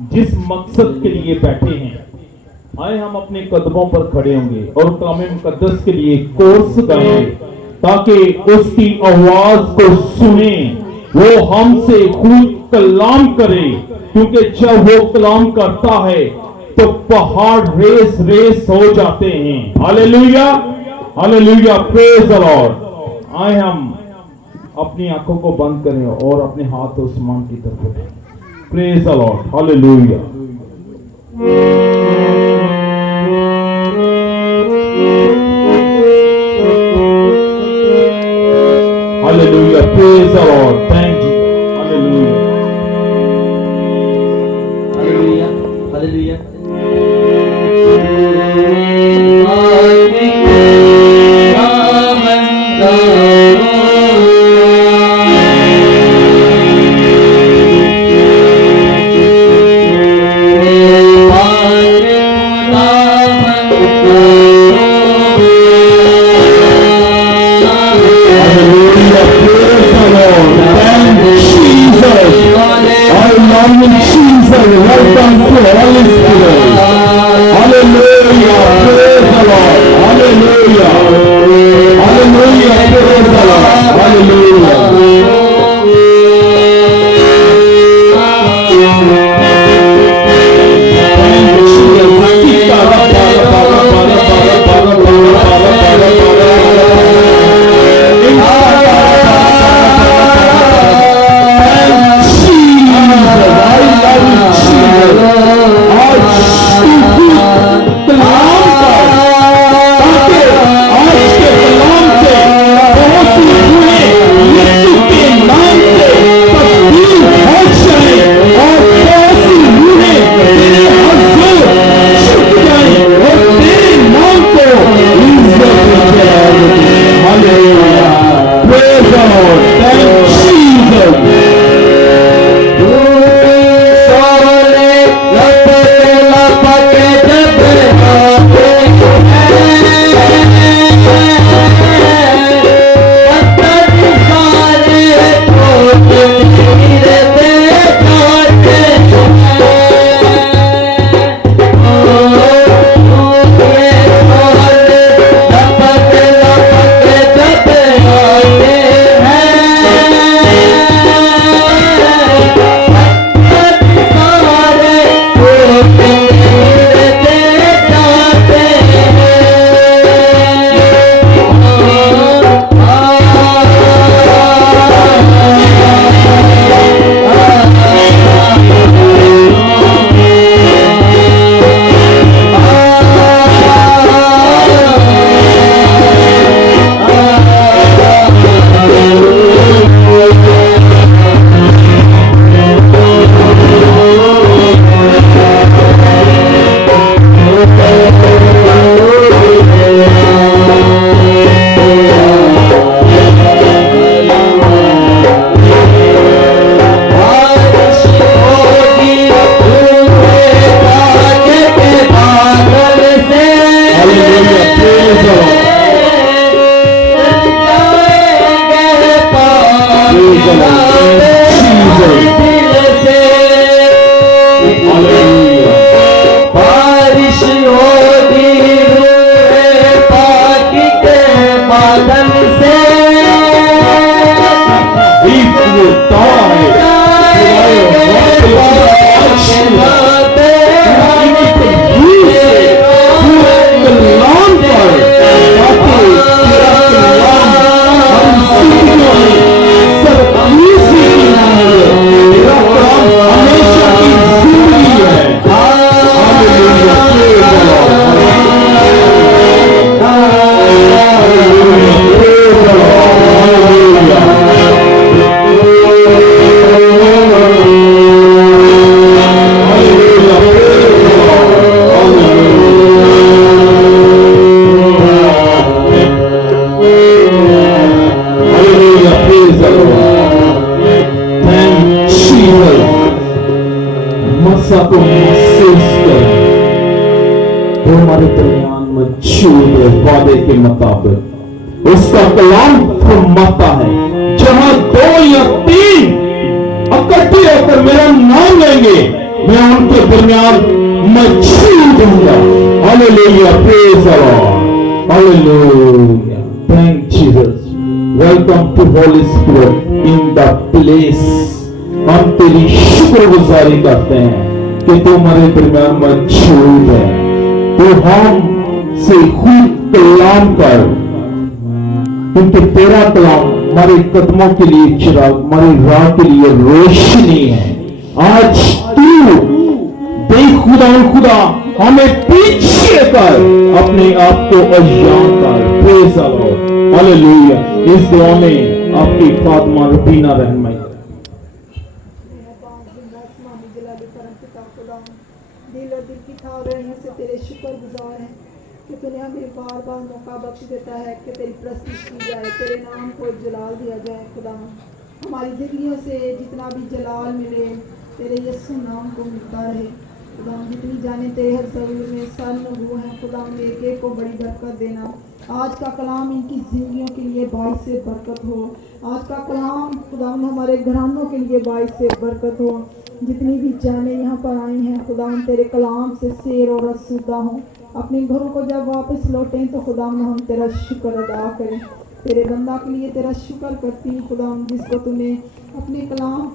जिस मकसद के लिए बैठे हैं, आए हम अपने कदमों पर खड़े होंगे और कलाम मुकद्दस के लिए कोर्स गाएंगे ताकि उसकी आवाज को सुने, वो हमसे खुद कलाम करे, क्योंकि जब वो कलाम करता है तो पहाड़ रेस रेस हो जाते हैं। Hallelujah, hallelujah, praise the Lord. आए हम अपनी आंखों को बंद करें और अपने हाथ आसमान की तरफ उठाएं। Praise the Lord, hallelujah. Hallelujah. Praise the Lord. Thank you. Hallelujah. Hallelujah. Hallelujah. वादे के मुताबिक उसका कलाम फरमाता है, जहां 2 या 3 इकट्ठे होकर मेरा नाम लेंगे मैं उनके दरमियान मौजूद हूंगा। Hallelujah, praise the Lord, hallelujah, thank Jesus. Welcome to Holy Spirit in the place. हम तेरी शुक्रगुजारी करते हैं कि तू हमारे दरमियान मौजूद है। तो हम से खुद कलाम कर, क्योंकि तेरा कलाम हमारे कदमों के लिए चिराग, हमारी राह के लिए रोशनी है। आज तू देख खुदा हमें पीछे कर, अपने आप को अजान कर। Praise the Lord, hallelujah. इस दुआ में आपकी फातिमा रबीना रहनुमाई। दिल और दिल की ठावरें से तेरे शुक्रगुजार हैं कि तूने हमें बार बार मौका बख्श देता है कि तेरी प्रस्तुति की जाए, तेरे नाम को जलाल दिया जाए। खुदा हमारी जिंदगियों से जितना भी जलाल मिले तेरे यीशु नाम को मिलता रहे। खुदा जितनी जाने तेरे हर ज़रूर में सन वो हैं। खुदा एक एक को बड़ी बरकत देना। आज का कलाम इनकी जिंदगियों के लिए बाइस से बरकत हो। आज का कलाम खुदा हमारे घरानों के लिए बाइस से बरकत हो। जितनी भी जाने यहाँ पर आई हैं खुदा तेरे कलाम से सैर और रसूदा हों। अपने घरों को जब वापस लौटें तो खुदा हम तेरा शुक्र अदा करें। तेरे बंदा के लिए तेरा शुक्र करती हूँ खुदा, जिसको तूने अपने कलाम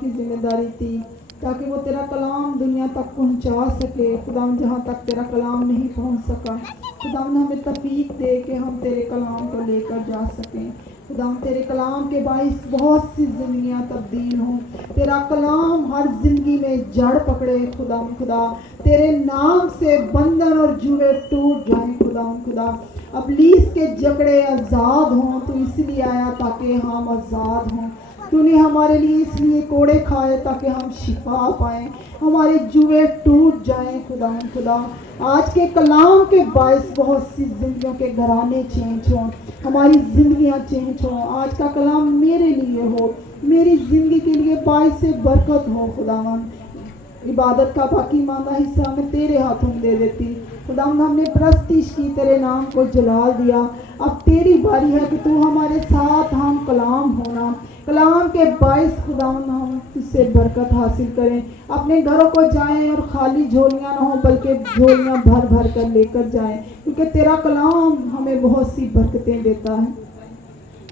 की जिम्मेदारी दी ताकि वो तेरा कलाम दुनिया तक पहुँचा सके। खुदा जहाँ तक तेरा कलाम नहीं पहुँच सका, खुदा हमें तौफीक दे कि हम तेरे कलाम को लेकर जा सकें। खुदा तेरे कलाम के बाइस बहुत सी जिंदगियां तब्दील हों। तेरा कलाम हर जिंदगी में जड़ पकड़े। खुदा तेरे नाम से बंधन और जुए टूट जाएं। खुदा अबलीस के जकड़े आज़ाद हों। तो इसलिए आया ताकि हम आज़ाद हों। तूने हमारे लिए इसलिए कोड़े खाए ताकि हम शिफा पाएं, हमारे जुए टूट जाएं। खुदा आज के कलाम के बायस बहुत सी जिंदगियों के घराने चेंज हों, हमारी जिंदगियां चेंज हों। आज का कलाम मेरे लिए हो, मेरी जिंदगी के लिए बायस से बरकत हो। खुदावन इबादत का बाकी मांदा हिस्सा मैं तेरे हाथों में दे देती। खुदावन हमने प्रस्तिश की, तेरे नाम को जलाल दिया। अब तेरी बारी है कि तू हमारे साथ हम कलाम होना, कलाम के बाइस खुदावन हम तुझसे बरकत हासिल करें। अपने घरों को जाएं और खाली झोलियां ना हो बल्कि झोलियां भर भर कर लेकर जाएं, क्योंकि तेरा कलाम हमें बहुत सी बरकतें देता है।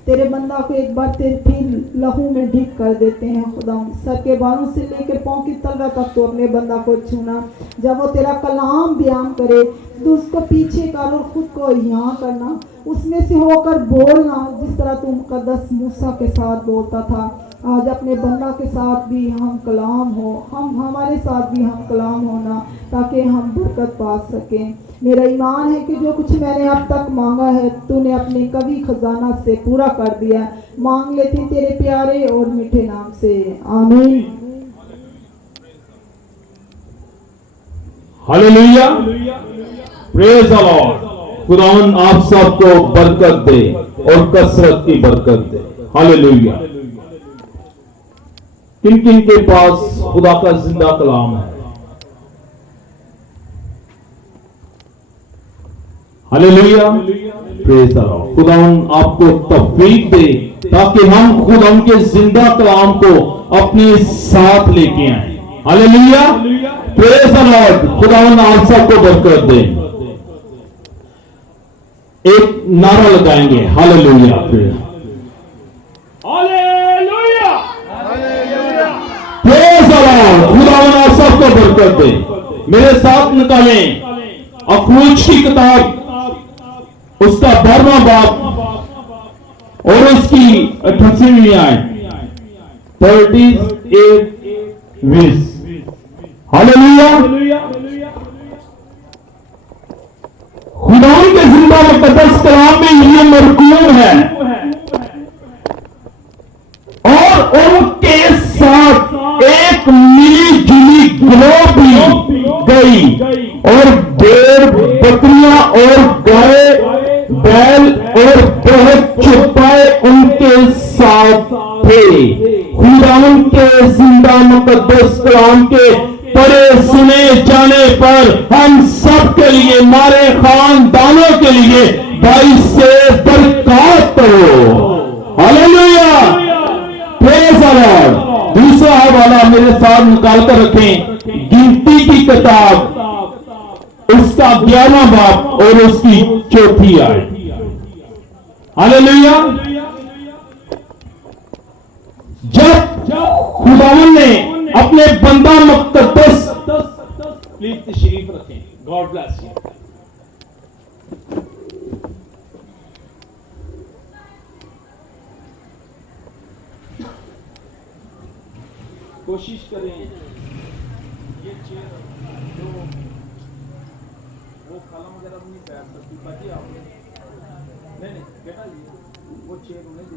तेरे बंदा को एक बार तेरे फिर लहू में ढीक कर देते हैं। खुदा सर के बालों से लेकर पाँव की तलवा तक तो अपने बंदा को छूना। जब वो तेरा कलाम बयान करे तो उसको पीछे कर और खुद को यहाँ करना, उसमें से होकर बोलना जिस तरह तू मुकद्दस मूसा के साथ बोलता था। आज अपने बंदा के साथ भी हम कलाम हो, हमारे साथ भी हम कलाम होना ताकि हम बरकत पा सकें। मेरा ईमान है कि जो कुछ मैंने अब तक मांगा है तूने अपने कवि खजाना से पूरा कर दिया। मांग लेती तेरे प्यारे और मीठे नाम से, आमीन। Hallelujah, praise the Lord. खुदावन आप सबको बरकत दे और कसरत की बरकत दे। हालेलुया। किन किन के पास खुदा का जिंदा कलाम है? Hallelujah, praise the Lord. खुदावन आपको तौफीक दे ताकि हम खुदा के जिंदा कलाम को अपने साथ लेके आए। Hallelujah, praise the Lord. खुदावन आप सबको बरकत दे। एक नारा लगाएंगे, hallelujah, hallelujah, praise the Lord. खुदावन आप सबको बरकत दे। मेरे साथ निकालें अखरूज की किताब, उसका 12वां बाब और उसकी 88वीं आयत, 38 हालेलुया। खुदावन के जिंदा मुकद्दस कलाम में ये मरकूम है और उनके साथ एक मिली जुली गिरोह भी गई और भेड़ बकरियां और गाय बैल और बहुत चौपाए उनके साथ थे। खुदावन के जिंदा मुकद्दस कलाम के पढ़े सुने जाने पर हम सब के लिए, हमारे खानदानों के लिए भाई से बरकत करो। Hallelujah, praise the Lord. दूसरा हवाला मेरे साथ निकाल कर रखें, गिनती की किताब उसका 11वां बाब और उसकी 4थी आयत। हालेलुया। जब खुदावंद ने अपने बंदा मुकद्दस, प्लीज तशरीफ रखें, गॉड ब्लेस यू। कोशिश करें ये चेयर जो वो कलम वगैरह नहीं बैठ सकती, बाकी आप नहीं बेटा वो चेयर उन्हें दे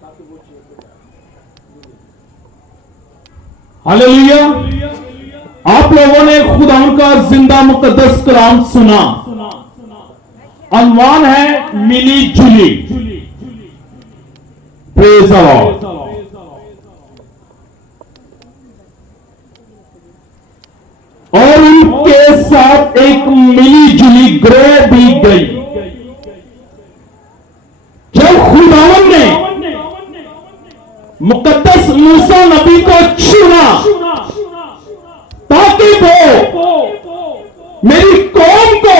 ताकि वो चेयर पे बैठ। हालेलुया। आप लोगों ने खुदावंद का जिंदा मुकद्दस कलाम सुना। अनवान है मिली जुली। Praise the Lord. और उनके साथ एक मिली जुली ग्रोह भी गई। जब खुदावंद ने मुकद्दस मूसा नबी को चुना ताकि वो मेरी कौम को,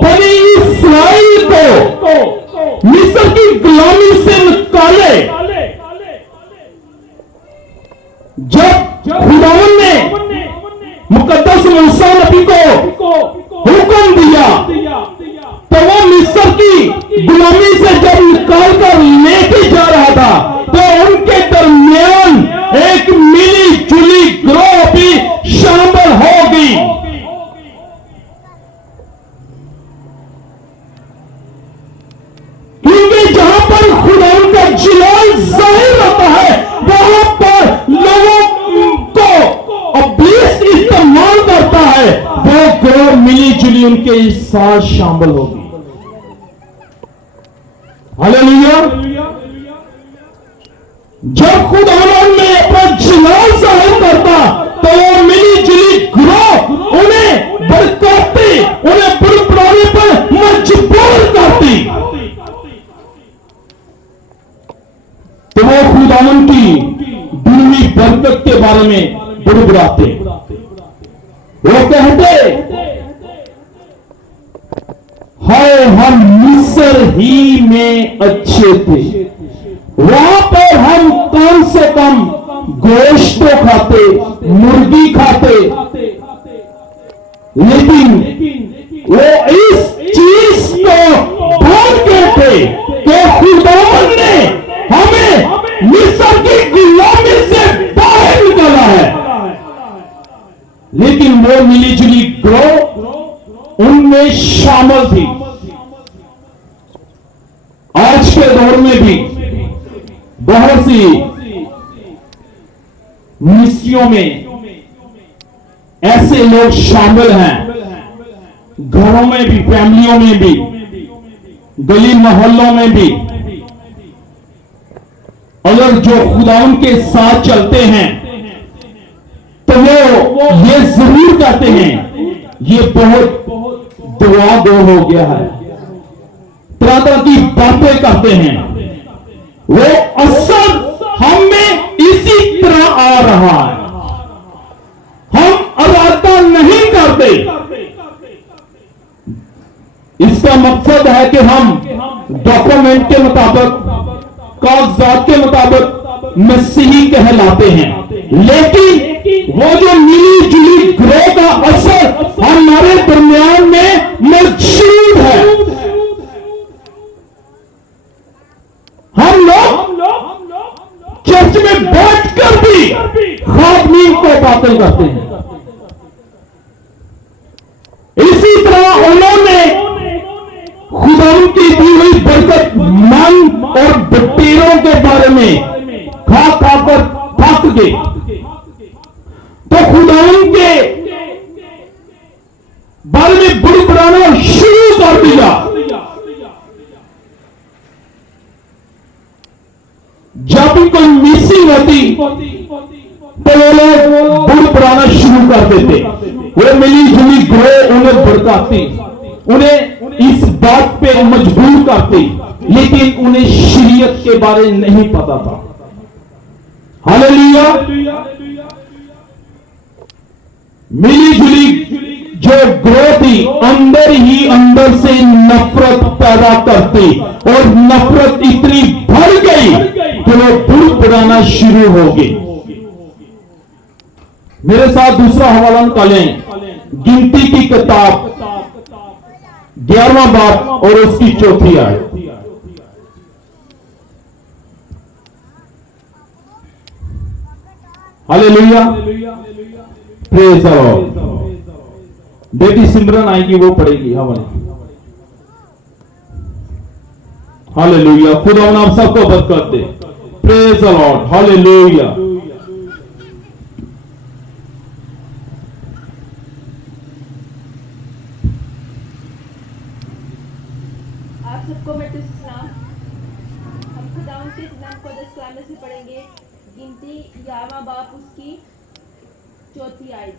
बनी इस्राएल को मिस्र की गुलामी से निकाले, जब खुदावंद ने मुकद्दस मूसा नबी को हुक्म दिया तो वो मिस्र की गुलामी से जब निकाल कर लेके जा रहा था तो उनके दरमियान एक मिली जुली ग्रोह भी शामिल होगी। क्योंकि जहां पर खुदावंद का जलाल जाहिर होता है वहां पर लोगों को इब्लीस इस्तेमाल करता है, वो ग्रोह मिली जुली उनके साथ शामिल होगी। हालेलुया। जब खुदावंद में अपना जलाल जाहिर करता तो वो मिली जुली ग्रोह उन्हें भड़काती, उन्हें बुड़बुड़ाने पर मजबूर करती। तो वो खुदावंद की दुनिया बरकत के बारे में बुड़बुड़ाते, वो कहते हाय हम मिस्र ही में अच्छे थे, वहां पर हम कम से कम गोश्त तो खाते, मुर्गी खाते, लेकिन वो इस चीज को भूल गए थे कि खुदावंद ने हमें मिस्र की गुलामी से बाहर निकाला है। लेकिन वो मिली जुली ग्रोह उनमें शामिल थी। आज के दौर में भी बहुत सी मिनिस्ट्रियों में ऐसे लोग शामिल हैं, घरों में भी, फैमिलियों में भी, गली मोहल्लों में भी। अगर जो खुदावंद के साथ चलते हैं तो वो ये जरूर कहते हैं ये बहुत दुआ दो हो गया है, तरह तरह की बातें करते हैं, वो असर हम में इसी तरह आ रहा है, हम इरादा नहीं करते। इसका मकसद है कि हम डॉक्यूमेंट के मुताबिक, कागजात के मुताबिक मसीही कहलाते हैं, लेकिन वो जो मिली जुली ग्रोह का असर हमारे दरमियान में मौजूद है। हम लोग चर्च में बैठकर भी खादमीन को बातें करते हैं। इसी तरह उन्होंने खुदावंद की दी हुई बरकत मन और बटेरों के बारे में खा खाकर थक गए, तो खुदावंद के बारे में बुड़बुड़ाना शुरू कर दिया। जब भी कोई मिसिंग होती तो वो लोग बुड़बुड़ाना शुरू कर देते, वो मिली जुली ग्रोह उन्हें भड़काती, उन्हें इस बात पे मजबूर करती, लेकिन उन्हें शरीयत के बारे नहीं पता था। हालेलुया। मिली जुली जो ग्रोह थी अंदर ही अंदर से नफरत पैदा करती और नफरत इतनी बढ़ गई कि वो बुड़बुड़ाना शुरू हो गई। मेरे साथ दूसरा हवाला निकालें, गिनती की किताब 11वां बाब और उसकी 4थी आयत। Hallelujah, praise the Lord. बेटी सिमरन आएगी, वो पढ़ेगी हवाला। हालेलुया, खुदा आप सबको बरकत दे। Praise the Lord, hallelujah. आप सबको मैं तो सलाम। हम खुदावंद के नाम को 10 कलाम से पढ़ेंगे। गिनती 11वां बाब उसकी 4थी आयत।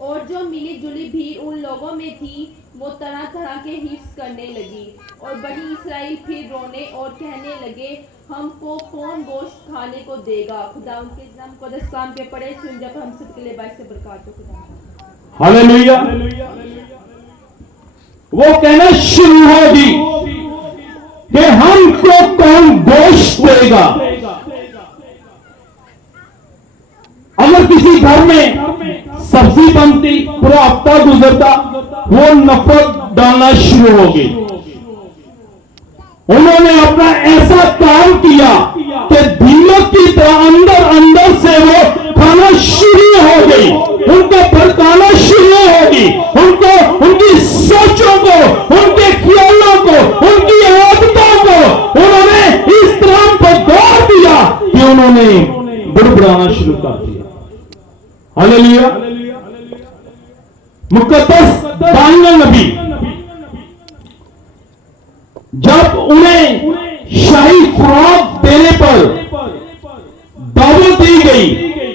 और जो मिली जुली भीड़ उन लोगों में थी वो तरह तरह के हिस्स करने लगी और बनी इसराइल फिर रोने और कहने लगे हमको कौन गोश्त खाने को देगा। खुदावंद के नाम को 10 कलाम के पढ़े सुन जब हम सबके लिए बाइस से बरकत हो। खुदा हालेलुया। वो कहना शुरू होगी कि हमको कौन गोश्त देगा। अगर किसी घर में सब्जी बनती, पूरा हफ्ता गुजरता, वो नफरत डालना शुरू होगी। उन्होंने अपना ऐसा काम किया कि दीमक की तरह अंदर अंदर से वो खाना शुरू हो गई, उनको भड़काना शुरू होगी, उनको उनकी सोचों को, उनके ख्यालों को, उनकी आदतों को उन्होंने इस तरह पर दौड़ दिया कि उन्होंने बुड़बुड़ाना शुरू कर दिया। हालेलुया। मुकद्दस दानियल नबी जब उन्हें शाही खुराक देने पर दावत दी गई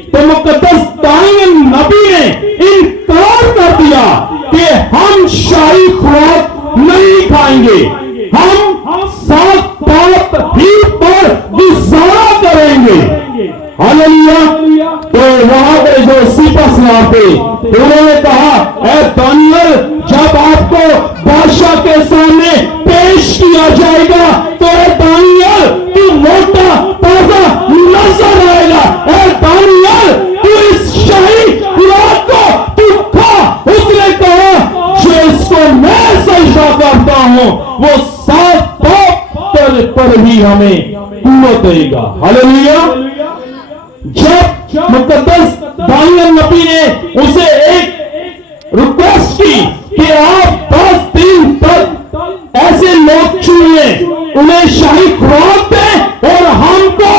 तो मुकद्दस दानियल नबी ने इनकार कर दिया कि हम शाही खुराक नहीं खाएंगे, हम सात पात ही पर गुजारा करेंगे। हालेलुया। तो वहां पे जो सिपहसालार थे उन्होंने कहा, ऐ दानियल, जब आपको बादशाह के सामने पेश किया जाएगा तो ऐ दानियल तू मोटा ताजा नजर आएगा। ऐ दानियल तू इस शाही खुराक को तू खा। उसने कहा, जो इसको मैं सजदा करता हूं वो सात पाप पर ही हमें कुव्वत देगा। हालेलुया। जब मुकद्दस दानियल नबी ने उसे एक रिक्वेस्ट की कि आप 10 दिन तक ऐसे लोग चुनिए, उन्हें शाही खुराक दें और हमको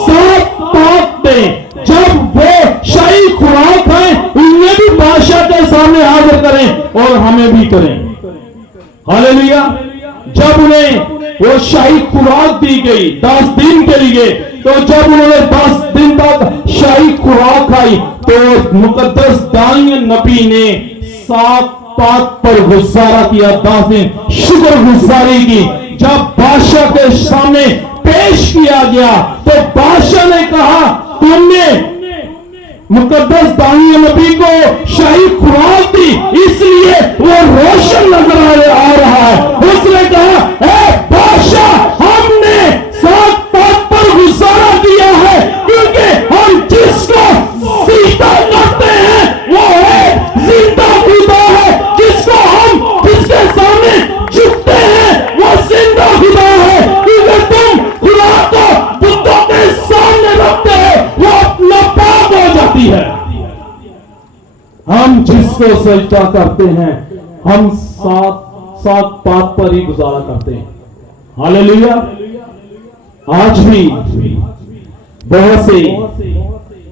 सात पाक दें। जब वो शाही खुराक है उन्हें भी बादशाह के सामने हाजिर करें और हमें भी करें। हालेलुया। जब उन्हें वो शाही खुराक दी गई 10 दिन के लिए, तो जब उन्होंने 10 दिन तक शाही खुराक खाई तो मुकद्दस दानियल नबी ने सात पाक पर गुजारा किया, 10 दिन शुक्र गुजारी की। जब बादशाह के सामने पेश किया गया तो बादशाह ने कहा, तुमने मुकद्दस दानियल नबी को शाही खुराक दी इसलिए वो रोशन नजर आ रहा है। उसने कहा, ऐ बादशाह, हमने सात पाक पर गुजारा किया है क्योंकि हम जिसको सीधा करते हैं वो एक जिंदा खुदा है। जिसके सामने झुकते हैं वो जिंदा खुदा है। क्योंकि तुम खुदा को बुतों के सामने रखते हो वो अपना पाप हो जाती है। हम जिसको सजदा करते हैं हम सात पाप पर ही गुजारा करते हैं। हालेलुया। आज भी बहुत से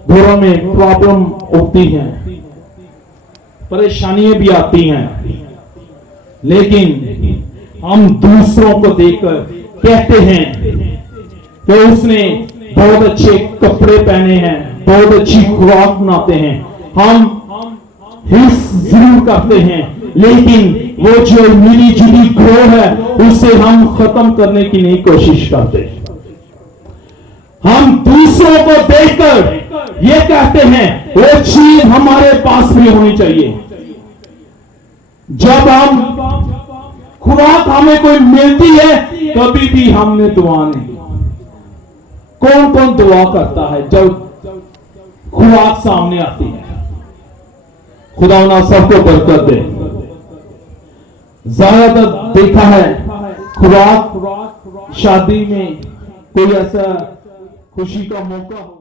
घरों में प्रॉब्लम होती हैं, परेशानियां भी आती हैं, लेकिन हम दूसरों को देखकर कहते हैं कि उसने बहुत अच्छे कपड़े पहने हैं, बहुत अच्छी खुराक बनाते हैं, हम हिस्स जरूर करते हैं, लेकिन वो जो मिली जुली ग्रोह है उसे हम खत्म करने की नहीं कोशिश करते। हम दूसरों को देखकर ये कहते हैं वो चीज हमारे पास भी होनी चाहिए। जब हम खुराक हमें कोई मिलती है कभी भी हमने दुआ नहीं। कौन कौन दुआ करता है जब खुराक सामने आती है? खुदा ना सबको बरकत दे। ज्यादातर देखा है खुराक शादी में कोई ऐसा खुशी का मौका हो